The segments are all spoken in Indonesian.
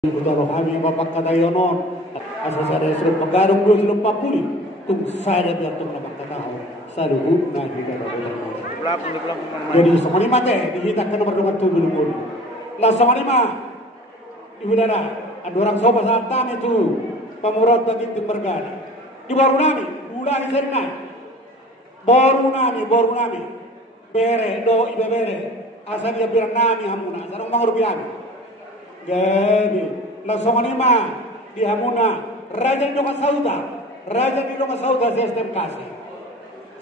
Betul kami bapak kata yonon asal saya suruh pegarung dua suruh papuli tung saya biar tung dapat tahu saya dulu nah kita jadi semua ini mati dihita ke nomor 27 dulu lah semua ini mah ibu dada ada orang sobat saat tani itu pemurut bagi tim bergana di baru nami udah serna baru nami bere do ibe bere asal dia biar nami hamuna sarang bang rupiah. Jadi, langsung ini mah di Hamuna raja di Donga Sauda sistem kasih.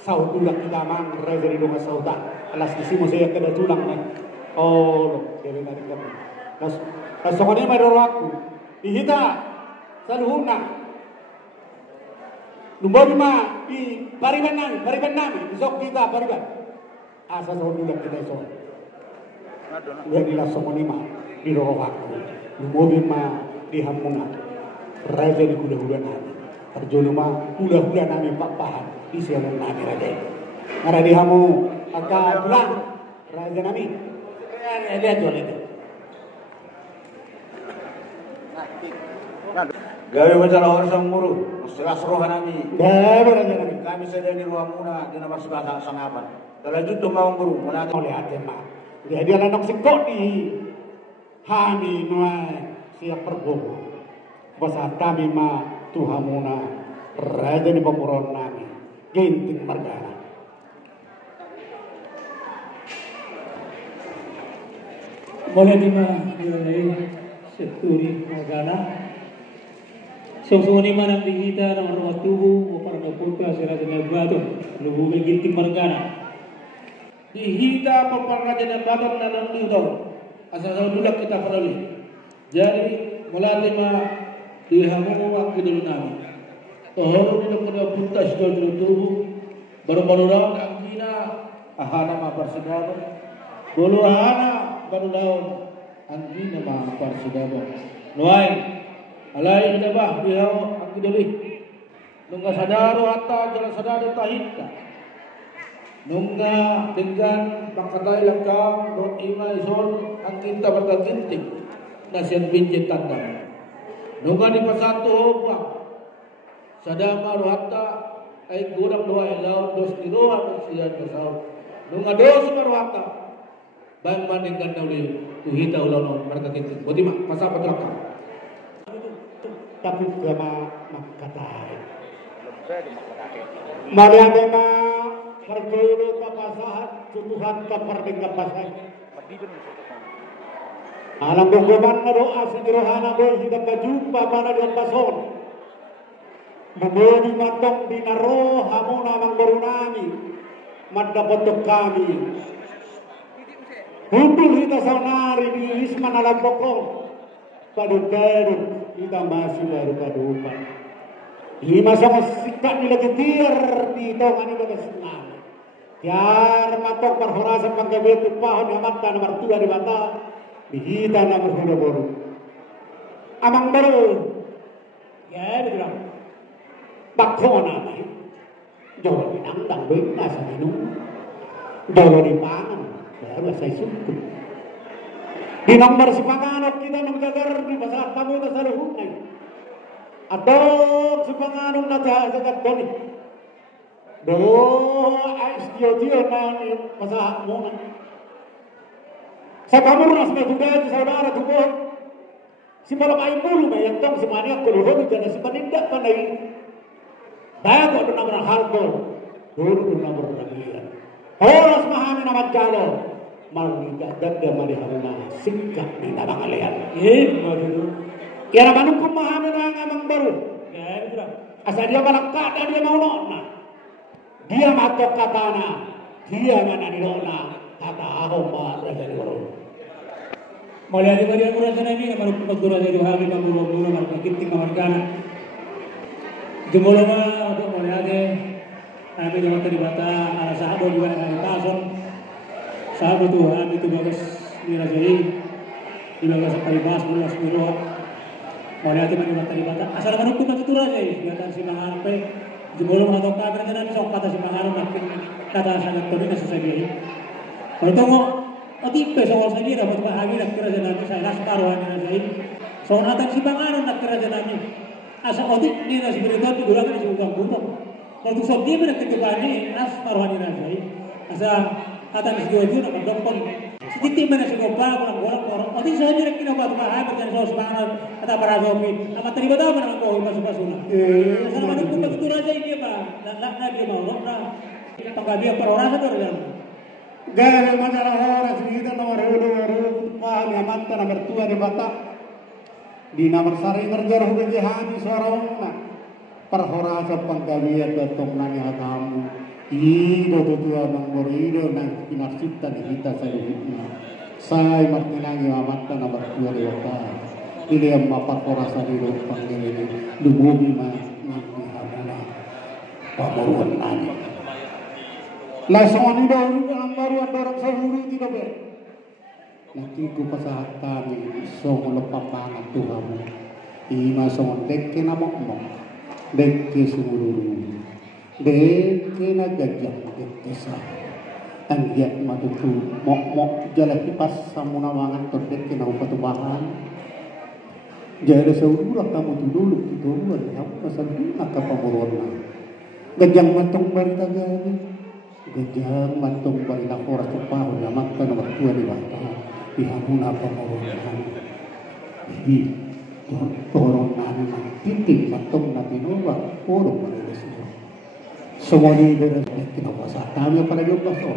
Saudulak kita mang raja di Donga Sauda. Alas isi mo saya kena tulang nih. Oh, jadi nanti kami. Langsung ini mah dulu aku dihita saluhuna. Lumbabi mah di pariban nami, besok kita pariban. Asa saudulak kita so. Jadi langsung ini mah di rohaku, di mobil mah di Hamuna, raja di kuda-kuda nami, terjun mah kuda-kuda nami pak pahan, di siang nami raja. Ada di Hamu, agak pulang raja nami, lihat jual itu. Gawe wajar orang sang muru, selas roh nami. Gawe raja nami. Kami sedang di Hamuna, di nama sebelah sangapan. Kalau itu mau muru, mana tahu lihat mah. Jadi anak sikot di Hani nuai siap perbu. Basa kami mah Tuhamuna raja di pemuron nami genting margana. Boleh dimulai seturi margana. Sosok ni mana kita nomor waktu para dokter asal raja batu lubu genting margana. Dihita raja batu nanam duduk. Asal dulu kita peroleh. Jadi melatih mah di Hamu waktu dulu nami. Tohoro di dekat puntas dulu tubuh. Baru-baru lawan angkina ahana mah persidabo. Bolu ahana baru lawan angkina mah persidabo. Luai alai kita bah di Hamu angki dulu. Nungga sadaro hatta jalan sadaro tahita. Nungga dengan pangkatai lakam rot ima ison ang kinta berkaginting nasian binjit tanda. Nungga di pasatu hopa sadama rohata ay gurang doa ilaw dos di doa siyan masaw. Nungga dos rohata bang mandingkan dauli tuhita ulang berkaginting. Bodi mak pasapat lakam. Tapi gama makatai. Mariade ma perguru kapasahan tutuhan kaparding kapasahan. Alam gogoman na doa sindirohana boy hidang kajumpa mana di pason. Membeli matong dinaro hamuna mang barunami madapotok kami. Hudul hita saunari di isman alam bokong. Padut-padut hita masih baru kadupan. Lima sama sikat nila getir di tongan ini bagas Tiar matok perhorasan panggabe tupahon yang mata nomor 2 di mata dihita nomor 2 baru. Amang baru. Ya dibilang. Bakho namanya. Jawa dinangdang baik masa minum. Jawa dipangan. Baru saya suku. Di nomor si panganot kita nanggagar di pasar tamu kita saluhunay. Atau si panganot na jahat doni. Ais dia nani pasah mona. Sa kamurnas may tugay sa saudara tukoy. Si malam ay mulu may yantong si maniak kuluhon dyan si panindak panay. Daya ko doon naman halbol. Doon naman nagiyan. Oras mahami naman jalo. Malgagdag na manihamuna sikap ni nabang alayan. Kaya naman kung mahami na ang amang baro. Asa dia malakada dia maunon na. Dia matok katana, dia mana nilona, kata ahom bahasa dari orang. Mulai dari dia kurang sana ini, kalau pagdura dari hari kamu dulu marka kinting markana. Jumlah mana untuk mulai ada, kami dapat terlibat ala sahabat juga dengan kason. Sahabat tu, kami tu bagus dirajai, dibagus terlibat 11 minggu. Mulai ada mana terlibat, asal mana pun itu raja, biarkan si mangarte. Jumlah atau kabar dengan sok kata si pangaruh makin kata sangat penting sesuai. Kalau tunggu, tipe soal saya dapat bahagia kira saya nanti saya taruhan saja. So natang si Bangaron na kerajaan namin. Asa odik ni na si Berita tu gulang ni sugang buto. Kalau sob dia benar kejebani nas taruhan ni nasi. Asa atang si Jojo na mandokon. Sedikit mana si Gopa kurang orang. Odik saya ni kena buat mahal berjalan so Bangaron kata para zombie. Amat terima tahu mana kau masuk-masuk. Asa mandokon begitu raja ini apa? Nak dia mau nak. Panggabi perorasa tu raja. Gaya masalah orang segitu nomor paham amat nomor tua di Batak. Di nomor sari ngerjar hujan jahani suara umna perhora sepang kawiyat datang nanya kamu ido tutua nomor ido nang kinasita di kita saya hidupnya saya martinangi amat nomor tua di Batak ini yang perhora sari datang ini lubumi nanti hamana pamoruan nani langsung ido ang baruan dorang sahuru tidak ber nakiku pasahatan so melepap banget Tuhan ima so dekke na mokmok dekke sumururu dekke na gajah dekke sa ang giat matutu mokmok jala kipas samuna mangan to dekke na upatubahan jala saurura kamu tuduluk tuduruan kamu masabi nakapamuruan na gajang matong baritagani gajang matong barinakora tupahon na makta nomor 2 di Batak dihamuna pemoronan di toronan titik matong na tinuwa puro manulisyo semua di dalam kinawasa kami para yung baso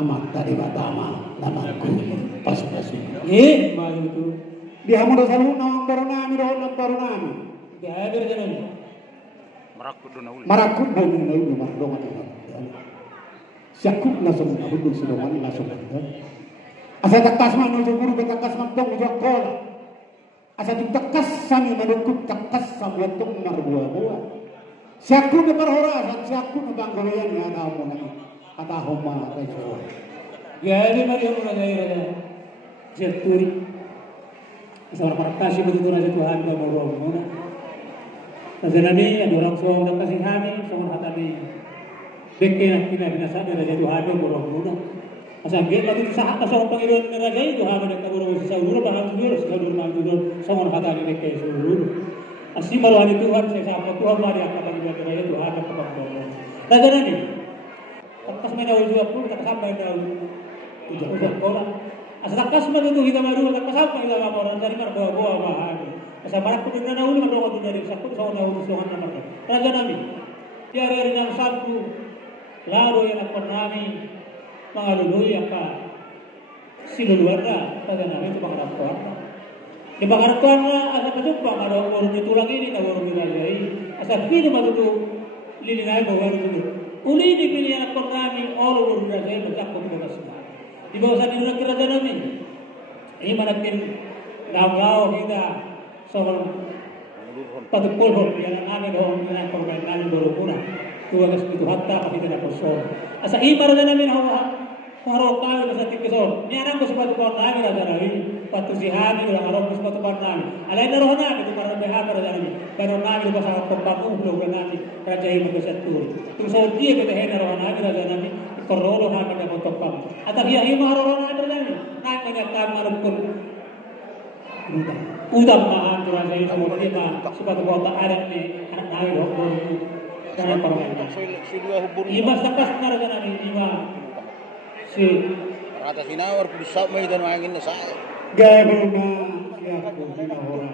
amat tadi batama namanku pas-pasu Malu tu. dihamuna sa luna ang baronami roon ang baronami Gaya kerajaan. marakut na yung makdongan siakut na sa mga hugul sinuman na sa mga asa takas manu guru betakas mantong jokol asa takas sami manukut takas samantong marbuah siaku na perhora siaku na banggayan ya kamu na kata homa tayo Gaya mari orang raja jaturi. Seorang para kasih begitu raja Tuhan dan orang. Nazenami ada orang so dan kasih kami so hatami. Bekke kita binasa raja Tuhan dan orang. Asa gate lagi sahat sa Panginoon ng raja ito habang nagkaguro sa ulo bahang siguro sa ulo man dudol sa mga hatali ng kay ulo. Asi maruhan ni Tuhan sa sa Tuhan mari ang Panginoon ng raja Tuhan ang Panginoon. Dagan ni. Pagkas may nawal juga pun tak sampai daw. Udah orang. Asa takas man ito kita maru tak sampai daw orang dari mar bawa mahal. Asa barak pun na ulo man ko dari sa sa ulo Tuhan na mar. Raja nami. Tiara rin ang sabtu. Laro yan ang nami. Mga luluy apa siluluan na pada namin ito pangaratuan na di pangaratuan na asa pasumpa kada warung itulang ini na warung nilagay asa pino matuto lilinay mo warung ito uli di pilihan ako namin all warung nilagay magkakot ko na sila di ba sa nilang kerajaan namin ini manakin law kita sa patupulhol yan namin doon yan ang pagkain namin barumuna tuwa kasi ito hatta kapita na persona asa ibar na namin hawa Paro kami masa tikisor. Ni anak ko sepatu par nami raja nabi. Patu sihani ulang arok sepatu par nami. Alai na rohna itu para beha para nami. Pero nami ko sa pagpatu blog nami raja ini magsatur. Tung sa dia ko beha na rohna raja nami. Korolo ha kada mo topam. Ata biya himo rohna raja nami. Nay ko niya tama rukun. Udam mahan raja ini semua dia ma sepatu kota adat ni anak nami rohna. Karena para Imas takas na raja nami ima. Rata sinawar pusat may dan angin na sa. gaya na siaku sinahora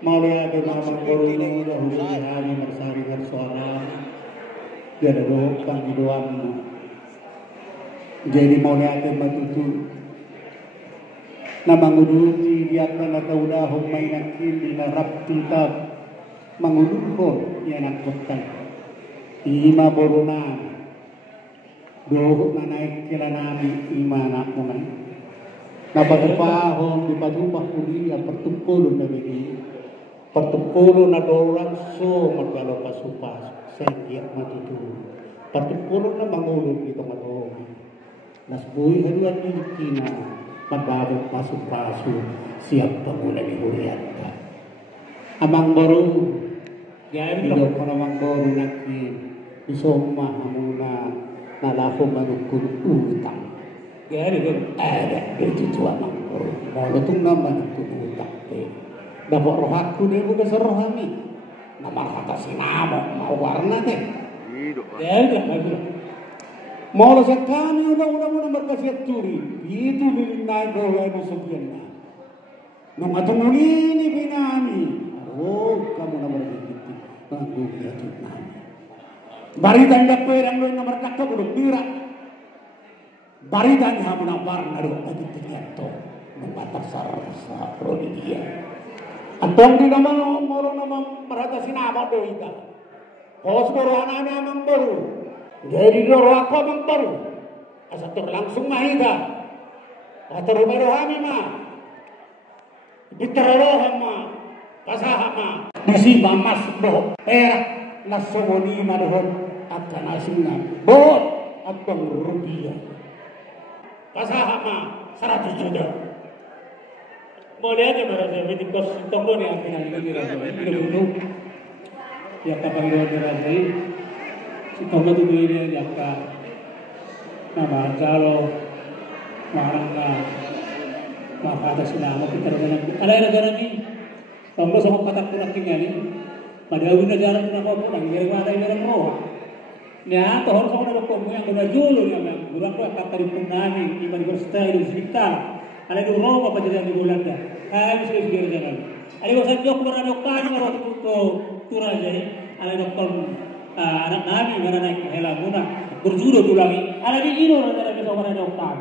maulaya de mama korunu dahulu hari bersari bersuara dia ada panggiluan jadi maulaya de matutu na manguruti dia kana kaudahum mainakil na raptutab manguluho yan ang kutay ima borunan dohuk na naik kila nami ima anak mo na napagpahon di pagupah kuliah pertumpulun na bigi pertumpulun na dorang so magalo pasupas sengkiat matutu pertumpulun na mangulog dito madorong nasbuhi haluan ni kina magbabot pasu-pasu siap pamula ni Hurianta amang baru Ido ko namang baru nakin isoma hamuna nalako manukun utang Gaya ni ada itu tua mangkoro mau tung nama itu utang Dapat roh aku deh bukan seroh kami. Nama kata sinamo mau warna teh. Ya udah, bagus. Mau rasa kami udah berkasiat curi. Itu naik roh itu sekian. Nung atong ini binami. Oh, kamu nomor begitu. Aku lihat nami. Barita yang perang lo nomor kakak belum birak. Barita yang hamu nabar naruh lagi terjatuh. Membatas sarasa rodi dia. Atong di nama moro nama merata sinama doita. Kos berwana namang baru. Jadi doro apa mang baru. Asatur langsung mahida. Atur baru kami mah. Bitarorohan mah. Pasaha mah. Nasi mas bro. Perak nasomoni madohon akan asingna. Bot atong rupiah. Pasaha mah 100 juta. Boleh aja berarti meeting kos tonggo nih artinya itu dulu ya kapal luar berarti si tonggo itu ini yang nama kalau marangga maka atas nama kita ada negara ini tonggo sama kata kurang tinggal ini madawin negara kenapa pun lagi dari mana dari roh ya toh harus ada dokter yang kena julu yang bulan kau kata di punani di universitas di sekitar ada di Roma apa jadi di Belanda habis itu biar jalan ada bahasa jok berada dokter waktu itu turun jadi ada dokter anak nabi mana naik helaguna berjudo tulangi ada di Indo ada di orang dokter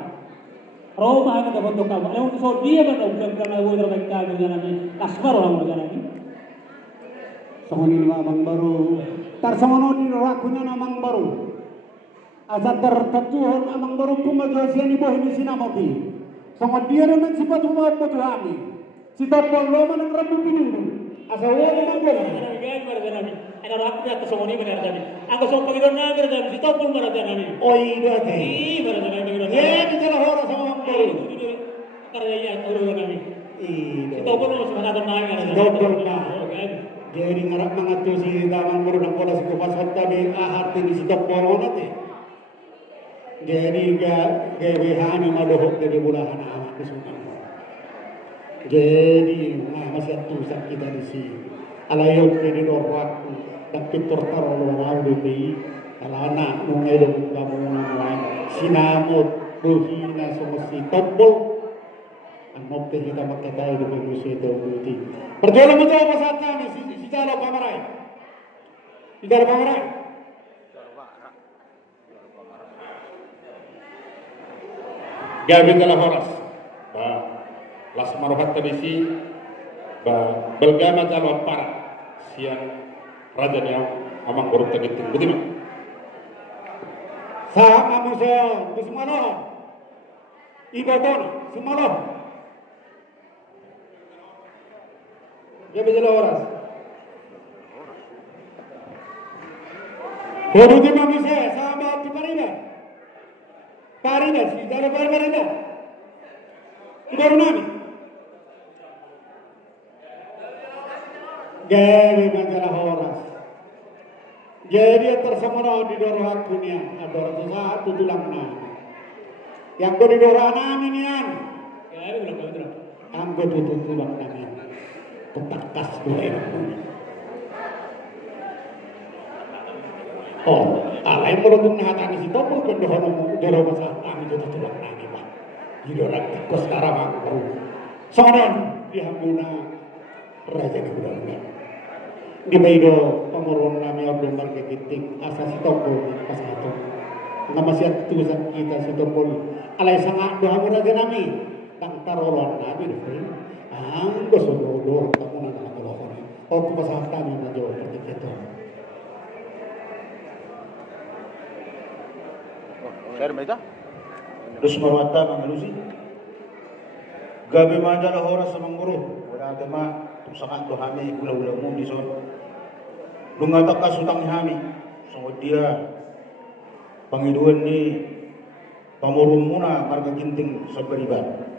Roma ada dapat dokter ada untuk soal dia pada bukan aku terbaik kami jalan ini kasbar orang jalan ini Songoni namang baru tarsangono di rakunya namang baru asal tertatuhan namang baru kumagasian ibu ini sinamati sangat dia dengan sifat umat kami si topol Roma dan rabu pindu asal dia namang baru ada aku jatuh songoni benar tadi aku song pagidon nagar tadi si topol benar tadi oh iya teh benar tadi ya kita lah orang sama baru karya ya urut kami iya si topol masih ada nagar topol jadi ngarak mangatu si tamang baru nak pola si kupasan tadi ahar tinggi si topol nanti jadi gabehani madohok dari bulahan amat kesukaan. Jadi masih tusak kita di sini. Alayot ini doraku tapi tertaruh luar di alana nungai dong kamu nungai sinamut dohina semesti topol. Anop teh kita makata itu manusia itu bukti. Perjuangan betul apa saat kami si jalo pamarai. Si jalo pamarai. Gabi telah horas, las marohat tabisi, belgama jalo para siang raja niau amang buruk tegiting, betul? Sama museo di Sumaloh, ibadah Sumaloh. Gabi telah horas. Bodoh di museo sama di Parida. Parida, si jalo Parida. Baru nami. Gede majalah horas. Jadi tersemua di doro akunya, ada satu tulang nami. Yang di doro nami nian. Anggo tutu tulang nami. Petakas dua oh, alay melutong nahatani si Topol kendohono doro masa kami tutu tulang nami pak. Di doro tikos karamang baru. Sonon dihambuna raja di bulan. Di Baido pemurun nami abdul marketing asal si Topol pas itu. Nama siat tulisan kita si Topol. Alay sangat doa raja nami. Tang tarolan nabi deh. Anggo sono kamu nang telepon. Oh pas kami najo seperti itu. Share mereka. Terus marwata mangalusi. Gabi manjala horas sa mangguro. Wala tema tusakan to hami gula-gula mo di son. Lungatak ka sutang hami. Sungod dia pangiduan ni pamurun muna marga ginting sa baliban.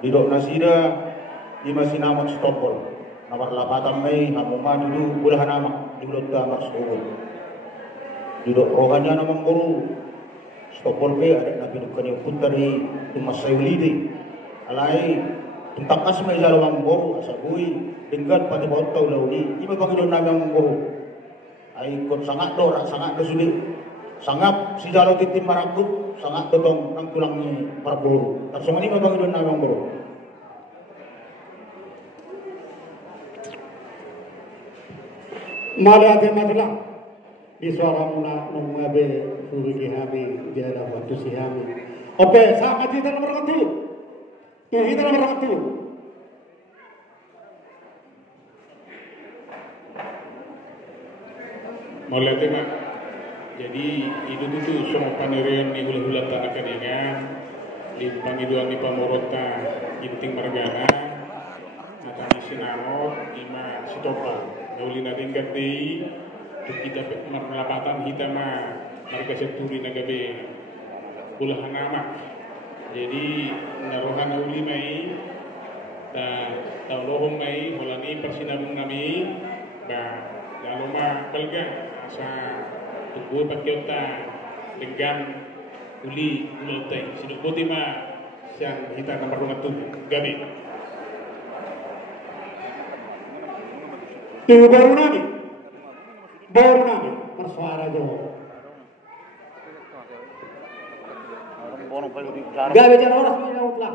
Didok nasida di masinamat sa Topol. Nawarlapatan may hamuma dulu bulahan amak dulot damar sa uwal. Didok rohanya namang guru. Stopol pe ada nabi dukkan yung punta di tumasay ulidi. Alay Takas may jalawang guru asabui dengan pati botol launi iba Panginoon namin ang guru ay kung sangat do sulit sangat si jalo titim marakut sangat totong ang tulang ni para guru at sumani iba Panginoon namin ang guru Malate matla di suara muna mengabe suruh kami dia ada waktu si kami oke sama kita nomor 1 kita nomor 1 Mulai mak jadi itu tuh semua panerian ni hula-hula tanah keringan di pangiduan di pamorota ginting margana matang sinamo ima sitopa gauli natin kati kita marlapatan kita mah marga seturi nagabe pulahan nama jadi narohan uli mai taulohong mai mulani persinabung nami lalu mah pelga sa tubuh pakiota dengan uli ulotai siduk putih mah siang kita nomor 1 gabi tuh baru nami bersuara jauh gak bicara orang semuanya utlah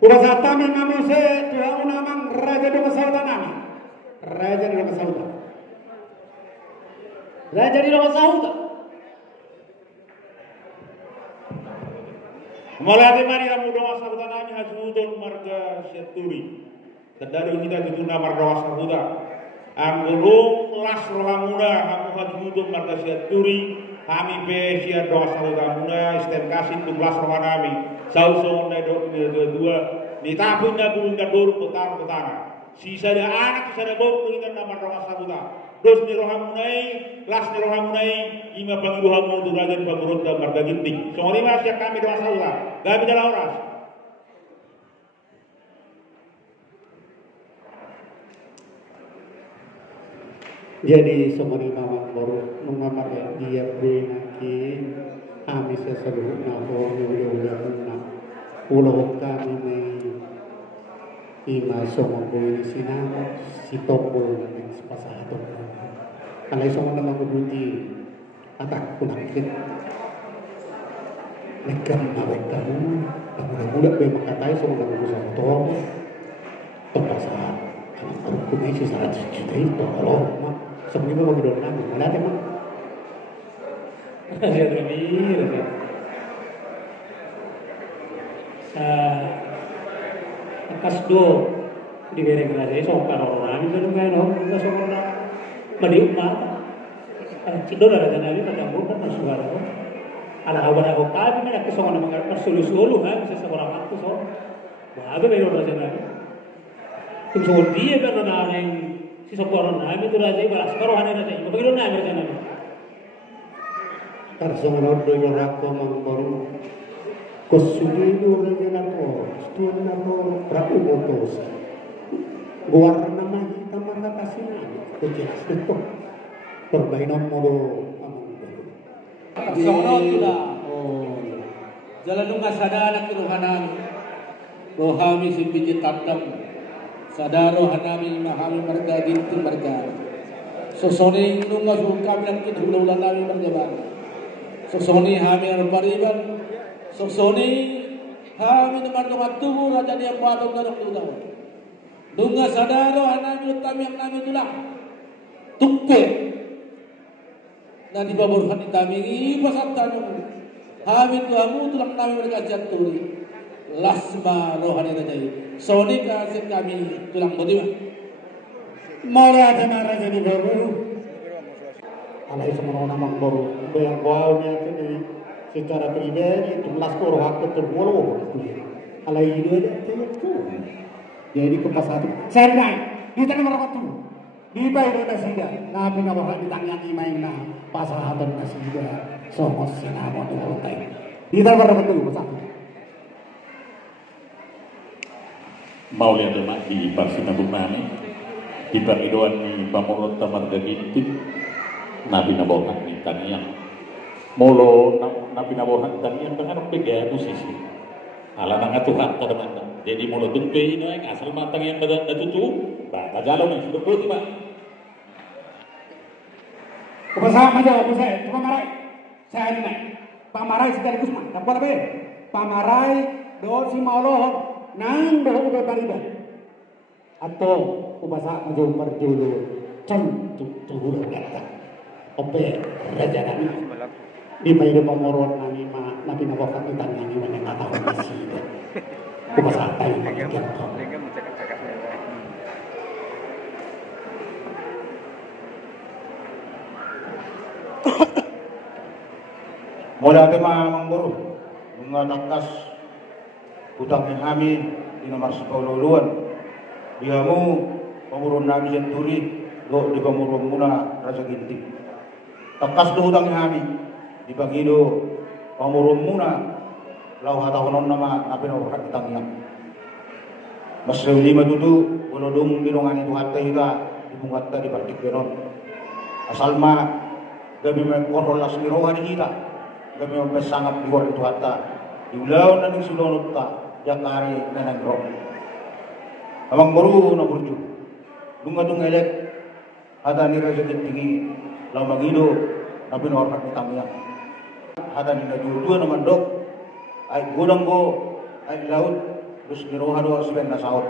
udah saat kami nami saya tuhan namang raja di Masauta nami raja di Masauta Malati mari kamu doa Masauta nami hasudon marga seturi terdari kita dituna marga Masauta anggulung las rohamuna kamu hasudon marga seturi kami pesia doa Masauta istem kasih tugas rohanami sausong na dua nitapun na bulungan dur putar sisa ada anak sisa ada bau kita nama roha Masauta dos ni rohamunai las ni rohamunai ima pangi rohamu tu raja di pangurunta marga ginting semua lima siap kami doa Masauta kami dalam oras jadi semua lima baru mengamar dia benaki kami seseluruh nafo yuyu pulau kami mai ima semua boleh sinamo si tombol dan sepasah tombol kalau semua nama kebuti atak kunakit nekan awak kamu budak memang katai semua nama besar tombol terpasah aku mai si sarat juta itu kalau sebelumnya mau hidup nabi mana ada mah Raja Tramir kasdo di bereng raja sokar orang itu kan orang sokar madiuk mata cidor raja nabi pada bukan masuara ala awal aku kami mana kesongan mengarap solu kan bisa seorang waktu so bahagia bayi raja nabi tum dia kan orang si sokor nabi itu raja balas karohane raja itu bagi nabi raja nabi tarsong rodo yorako mangkoru kosulido rajanako stuanako prakubotos guarna mahita mangatasina kejelas itu perbaikan modo Sonot pula jalan nunga sadana kirohanan rohami simpiji tatam sadaro hanami mahami marga ginting marga sosone nunga sulkam dan kita ulang nami marga sosoni hami arbariban sosoni hami nomor tubuh raja dia batong darok tulang dunga sadaro hanami utami yang nami tulang tukke na di babor hani tami pasat tanyo hami tuamu tulang nami mereka jaturi lasma rohani raja soni kasih kami tulang bodima mara dana raja di baru alai semua nama baru yang bawahnya ini secara pribadi tulas koro hak terwolo alai itu ada itu jadi ke pasar saya kita nomor 1 di bayi nasida nabi ngawah di tangan imain na pasar hatan nasida somos sinamo di rotai kita nomor 1 pasar mau lihat lemak di Parsinabung nami di paridoan ni pamorot tamarga ginting nabi nabohan ni tanian molo nabi nabohan tanian dengan bega posisi Ala nang Tuhan pada mata. Jadi mulut tumpe ini yang asal matang yang badan datutu, bata jalan yang sudah putih pak. Kebesaran aja aku saya, cuma marai. Saya ini pamarai sekaligus mah. Tak boleh. Pamarai do si maulohon nang do udah tariba. Atau kubasa maju perjulu cantu tuhur kata. Ope raja nami. Di payah pamorot nami mah nabi nabakat kita nami mana kata masih. Kubasa tahu pakai gitu. Mula ke mamang guru, mengatakas utang yang amin di nomor 10 Diamu pemurun nabi senturi lo di pemurun muna Raja Ginting. Takas do utang yang amin di pagido pemurun muna lau hatahonon nama nabi nawakat itangnya. Mas lima dudu golodung dinongan itu hatta kita dibungatta di partik benon. Asal ma gabi mengkontrol las miroha di kita. Kami mempesangat di luar itu hatta diulau nanti sudah lupa jakari nenek roh. Amang baru na burju. Dunga elek hatta ni Raja tinggi lau magido nabi normat hitamnya. Hatta ni dua naman dok ay gudang go ay laut terus miroha do siben na saot.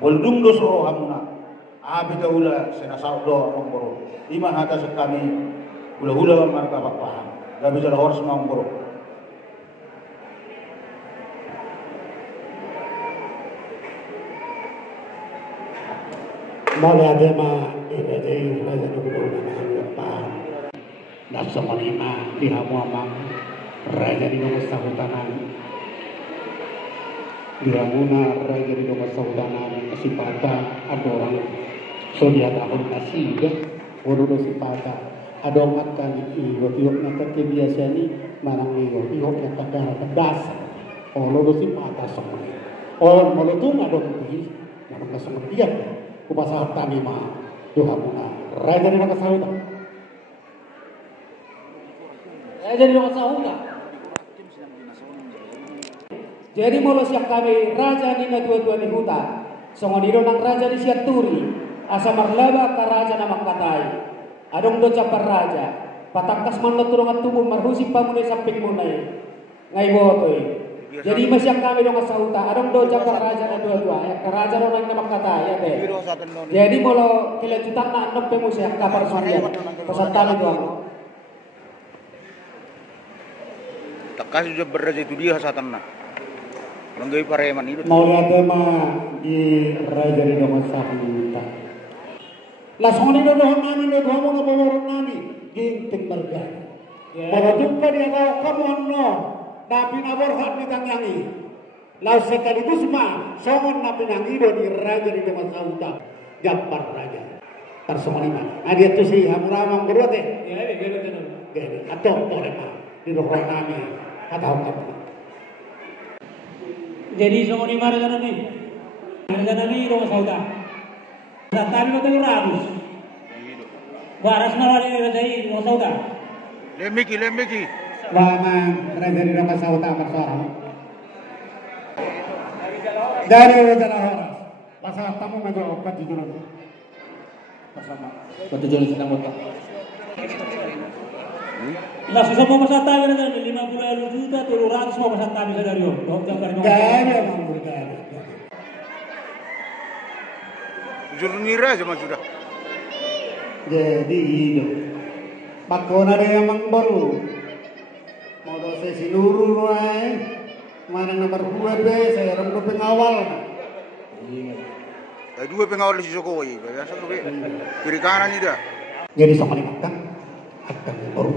Boldung do suro hamuna. Abi taula senasaot do amang baru. Iman hatta sekami hula-hula marka paham. Gak bisa harus ngomong. Mulai ada mah ini raja dulu dengan depan. Dan semua lima dihamu amang raja di nomor sahutanan. Dihamuna raja di nomor sahutanan sipata ada orang sodia tahun nasi deh. Waduh sipata. Ada makan iyo nak kebiasaan ni manang iyo nak kadang kedas. Kalau dosi mata semua. Orang malu tu ada bukti, nak semua dia. Kupasa harta ni mah doa muna. Raja di mana sahuta? Raja di mana sahuta? Jadi malu siap kami raja ni na dua-dua ni huta. Semua di nang raja di siap turi. Asa marlaba ka raja nama katai. Adong do capar raja, patangkas man na turungan tubuh marhusi pa munay samping munay. Ngay botoy. Jadi masih kami dong asauta, adong do capar raja na dua-dua, ya raja do nang namak kata ya be. Jadi molo kelanjutan na anak pe mo siya kapar surya. Pasantali do ako. Takas juga beraja itu dia hasatan na. Langgai pareman itu. Mau lihat mah di raja di dong asauta. Langsung ini doang nami doang ngomong ngomong nami ginting merga. Kalau jumpa dia kamu no nabi nabor hat ni tangyangi. Lalu sekaligus mah songon nabi nangi do di raja di tempat sauta jampar raja. Tersomali mah. Ada tu si hamuramang berdua teh. Ya ini atau boleh mah di doang nami atau apa. Jadi songon ni mana jangan ni? Jangan ni rumah sauta. Tapi betul ratus. Waras nawari rajai mau sauda. Lemiki. Lama raja di rumah sauda bersorak. Dari raja lahora. Pasal tamu ngajar obat di dulu. Pasal batu jual sedang otak. Nah susah mau pasal tabi kan 50 juta 700 mau pasal tabi sadari yo. Gaya mampu gaya. Jurnira aja mah sudah. Jadi hidup. Pakona ada yang baru. Mau dosa sinuru noai. Mana nomor 2 be saya rem pengawal. Dua pengawal di Jokowi. Biasa tuh be. Kiri kanan itu dah. Jadi sama dimakan akan baru.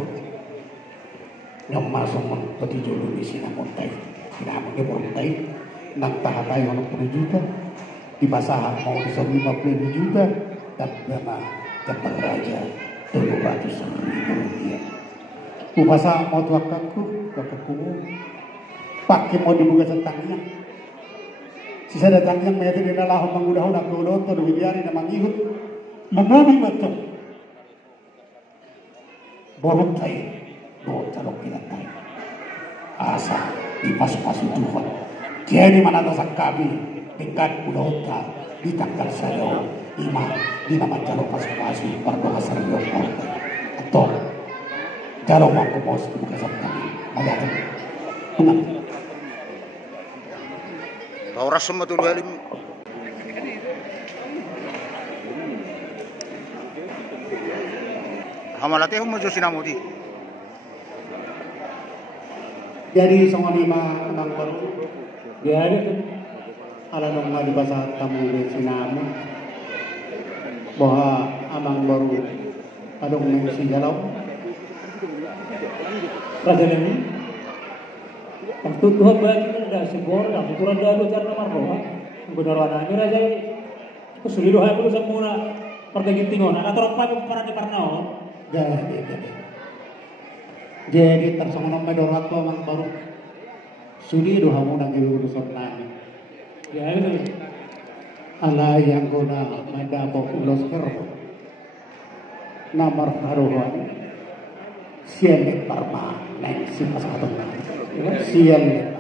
Yang masuk peti jodoh di sini montai. Tidak pakai montai. Nak tahatai 10 juta. Di pasahan mau bisa 50 juta dan memang cepat raja 200 rupiah. Upasa mau kakakku pakai mau dibuka setangnya. Sisa datangnya mayat di dalam mengudah-udah keulon atau dibiarin nama ngikut mengobi betul. Borok tay, borok calok kita tay. Asa di pas-pas Tuhan. Jadi mana tasak kami tingkat ulota di tanggal saya ima di nama jalur pasupasi perdoa serius atau jalur waktu bos bukan kami melihat Ora semua tu alim. Hamalate hum jo sinamudi. jadi sama lima enam baru Jadi ala nung di bahasa tamu di sinamu bahwa amang baru adong mengisi galau raja ini waktu Tuhan bagi ada sebuah dan tuturan dulu karena marroha benar anaknya raja kesulitan hal dulu semua pergi tingon anak terompa para di parnao jadi tersangka medorat tuh amang baru sudi doa mau nagi urusan nami ya itu ala yang guna mendapok ulos kerbo namar haruhan siang parma neng si pas katong siang